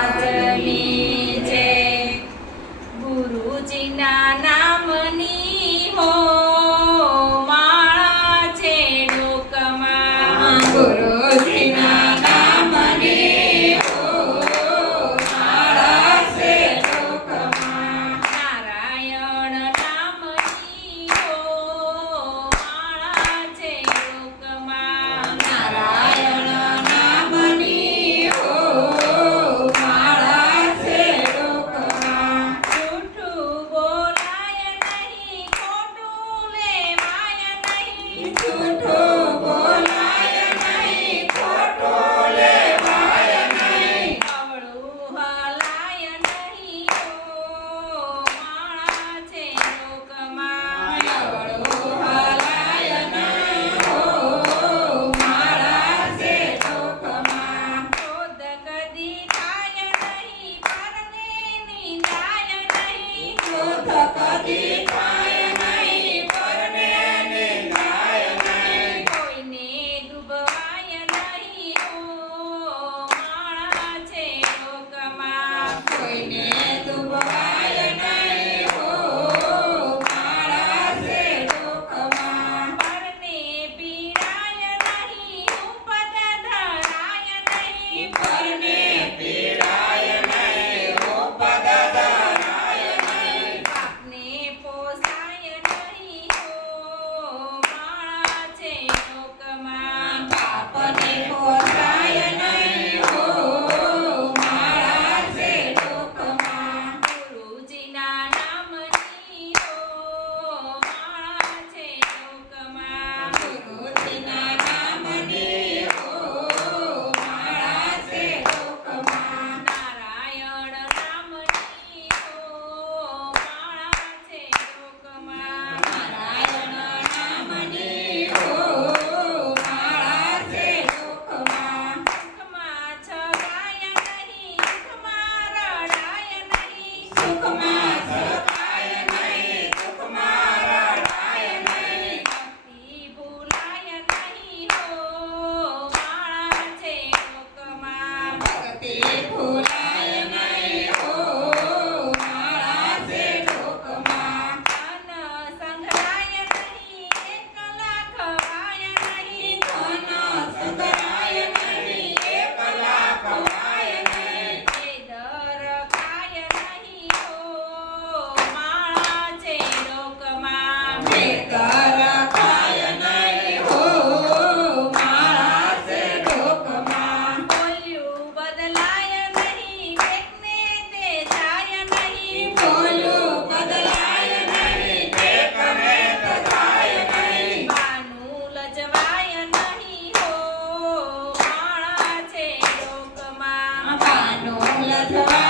મહારાજની જય. ગુરુજીના નામની હો માળા છે લોકમાં. ગુરુજીના નામની હો માળા છે લોકમાં. નારાયણ નામની હો માળા છે લોકમાં. નારાયણ નામની હો માળા છે લોકમાં. જૂઠું બોલાય નહીં, ખોટું લેવાય નહીં. જૂઠું બોલાય નહીં, ખોટું લેવાય નહીં. અવળું હલાય નહીં હો માળા છે લોકમાં. અવળું હલાય નહીં હો માળા છે લોકમાં. ક્રોધ કદી થાય નહીં, પરને નિંદાય નહીં. ક્રોધ કદી થાય નહીં, પરને નિંદાય નહીં. કોઈને ડૂબવાય નહીં હો માળા છે લોકમાં. કોઈને ડૂબવાય નહીં હો માળા છે લોકમાં. પરને પીડાય નહીં, ઉપદ ધરાય નહીં. પરને પીડાય નહીં, ઉપદ ધરાય નહીં. પાપને પોસાય નહીં હો માળા છે લોકમાં. પાપને પોસાય નહીં હો માળા છે લોકમાં. ગુરુજીના નામની હો માળા છે લોકમાં. ગુરુજીના નામની હો માળા છે લોકમાં. નારાયણ નામની હો માળા છે લોકમાં. નારાયણ નામની હો માળા છે લોકમાં. સુખમાં છવાય નહીં, દુઃખમાં રડાય નહીં. સુખમાં સકાય નહીં, દુઃખમાં રડાય નહીં. ભક્તિ ભૂલાય નહીં હો માળા છે લોકમાં. ભક્તિ ભૂલાય નહીં હો માળા છે લોકમાં. ધન સંઘરાય નહીં, એકલા ખવાય નહીં. ધન સંઘરાય નહીં, એકલા ખવાય નહીં. વેદ રખાય નહીં હો માળા છે લોકમાં. વેદ રખાય નહીં હો માળા છે લોકમાં. બોલ્યું બદલાય નહીં, વેગને તે જાય નહીં. બોલ્યું બદલાય નહીં, તે કરે તો થાય નહીં. બાનું લજવાય નહીં હો માળા છે લોકમાં. પાનું લજવાય